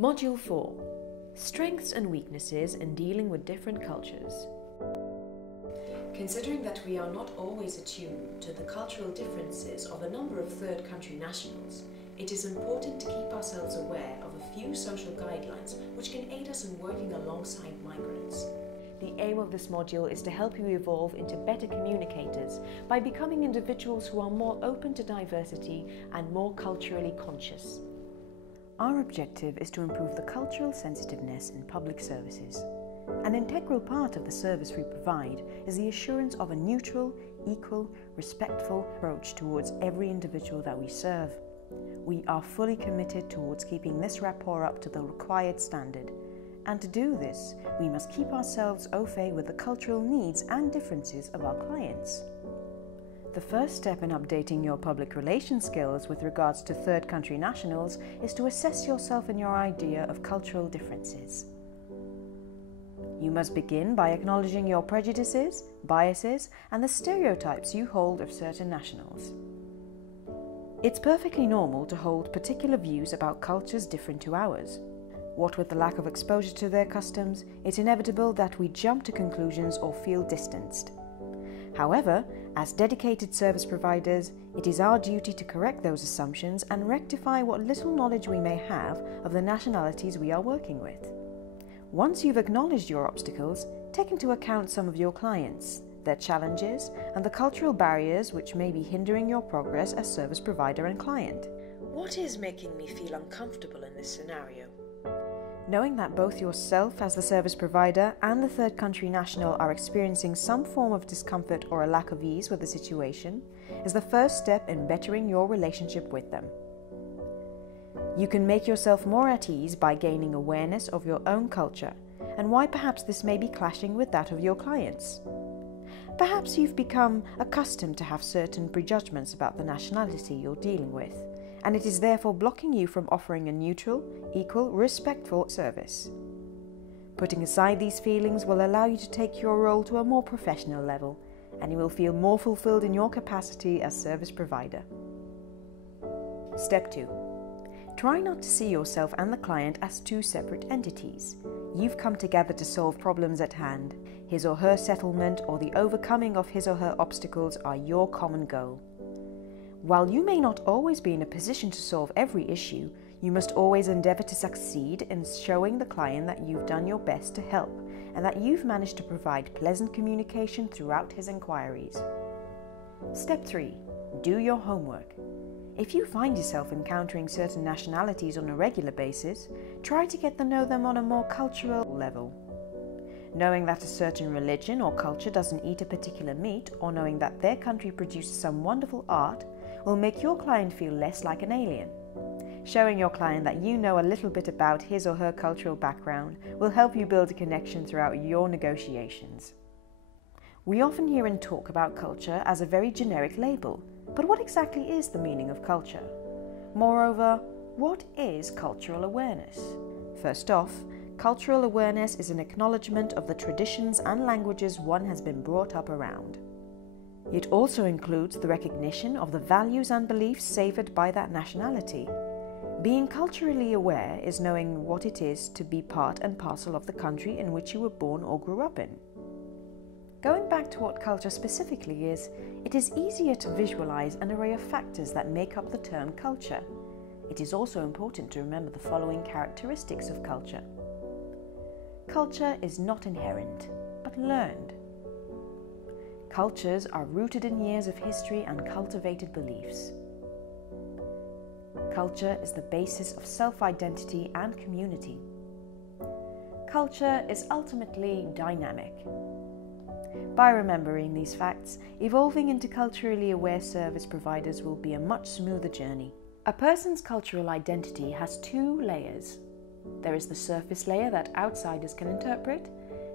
Module 4. Strengths and weaknesses in dealing with different cultures. Considering that we are not always attuned to the cultural differences of a number of third country nationals, it is important to keep ourselves aware of a few social guidelines which can aid us in working alongside migrants. The aim of this module is to help you evolve into better communicators by becoming individuals who are more open to diversity and more culturally conscious. Our objective is to improve the cultural sensitiveness in public services. An integral part of the service we provide is the assurance of a neutral, equal, respectful approach towards every individual that we serve. We are fully committed towards keeping this rapport up to the required standard. And to do this, we must keep ourselves au fait with the cultural needs and differences of our clients. The first step in updating your public relations skills with regards to third country nationals is to assess yourself in your idea of cultural differences. You must begin by acknowledging your prejudices, biases, and the stereotypes you hold of certain nationals. It's perfectly normal to hold particular views about cultures different to ours. What with the lack of exposure to their customs, it's inevitable that we jump to conclusions or feel distanced. However, as dedicated service providers, it is our duty to correct those assumptions and rectify what little knowledge we may have of the nationalities we are working with. Once you've acknowledged your obstacles, take into account some of your clients, their challenges, and the cultural barriers which may be hindering your progress as service provider and client. What is making me feel uncomfortable in this scenario? Knowing that both yourself as the service provider and the third country national are experiencing some form of discomfort or a lack of ease with the situation is the first step in bettering your relationship with them. You can make yourself more at ease by gaining awareness of your own culture and why perhaps this may be clashing with that of your clients. Perhaps you've become accustomed to have certain prejudgments about the nationality you're dealing with, and it is therefore blocking you from offering a neutral, equal, respectful service. Putting aside these feelings will allow you to take your role to a more professional level, and you will feel more fulfilled in your capacity as service provider. Step 2. Try not to see yourself and the client as two separate entities. You've come together to solve problems at hand. His or her settlement or the overcoming of his or her obstacles are your common goal. While you may not always be in a position to solve every issue, you must always endeavour to succeed in showing the client that you've done your best to help and that you've managed to provide pleasant communication throughout his inquiries. Step 3. Do your homework. If you find yourself encountering certain nationalities on a regular basis, try to get to know them on a more cultural level. Knowing that a certain religion or culture doesn't eat a particular meat, or knowing that their country produces some wonderful art, will make your client feel less like an alien. Showing your client that you know a little bit about his or her cultural background will help you build a connection throughout your negotiations. We often hear and talk about culture as a very generic label, but what exactly is the meaning of culture? Moreover, what is cultural awareness? First off, cultural awareness is an acknowledgement of the traditions and languages one has been brought up around. It also includes the recognition of the values and beliefs savoured by that nationality. Being culturally aware is knowing what it is to be part and parcel of the country in which you were born or grew up in. Going back to what culture specifically is, it is easier to visualize an array of factors that make up the term culture. It is also important to remember the following characteristics of culture. Culture is not inherent, but learned. Cultures are rooted in years of history and cultivated beliefs. Culture is the basis of self-identity and community. Culture is ultimately dynamic. By remembering these facts, evolving into culturally aware service providers will be a much smoother journey. A person's cultural identity has two layers. There is the surface layer that outsiders can interpret.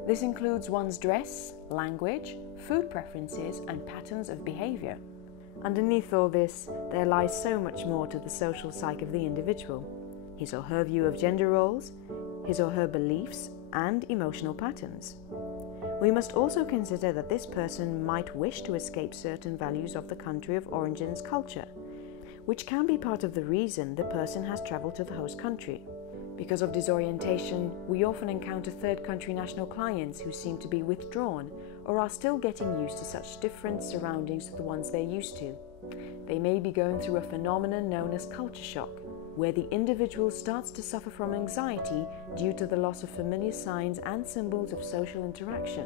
This includes one's dress, language, food preferences, and patterns of behaviour. Underneath all this, there lies so much more to the social psyche of the individual. His or her view of gender roles, his or her beliefs, and emotional patterns. We must also consider that this person might wish to escape certain values of the country of origin's culture, which can be part of the reason the person has travelled to the host country. Because of disorientation, we often encounter third country national clients who seem to be withdrawn or are still getting used to such different surroundings to the ones they're used to. They may be going through a phenomenon known as culture shock, where the individual starts to suffer from anxiety due to the loss of familiar signs and symbols of social interaction.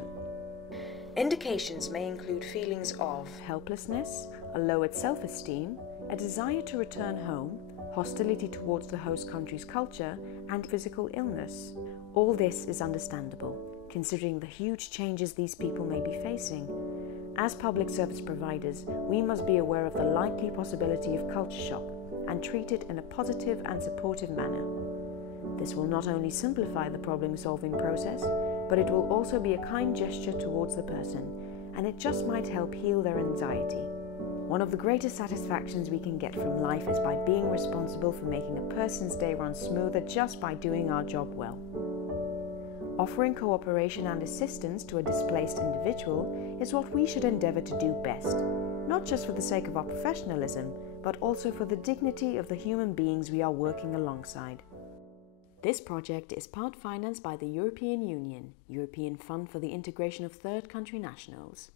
Indications may include feelings of helplessness, a lowered self-esteem, a desire to return home, hostility towards the host country's culture, and physical illness. All this is understandable, considering the huge changes these people may be facing. As public service providers, we must be aware of the likely possibility of culture shock and treat it in a positive and supportive manner. This will not only simplify the problem-solving process, but it will also be a kind gesture towards the person, and it just might help heal their anxiety. One of the greatest satisfactions we can get from life is by being responsible for making a person's day run smoother just by doing our job well. Offering cooperation and assistance to a displaced individual is what we should endeavour to do best, not just for the sake of our professionalism, but also for the dignity of the human beings we are working alongside. This project is part financed by the European Union, European Fund for the Integration of Third Country Nationals.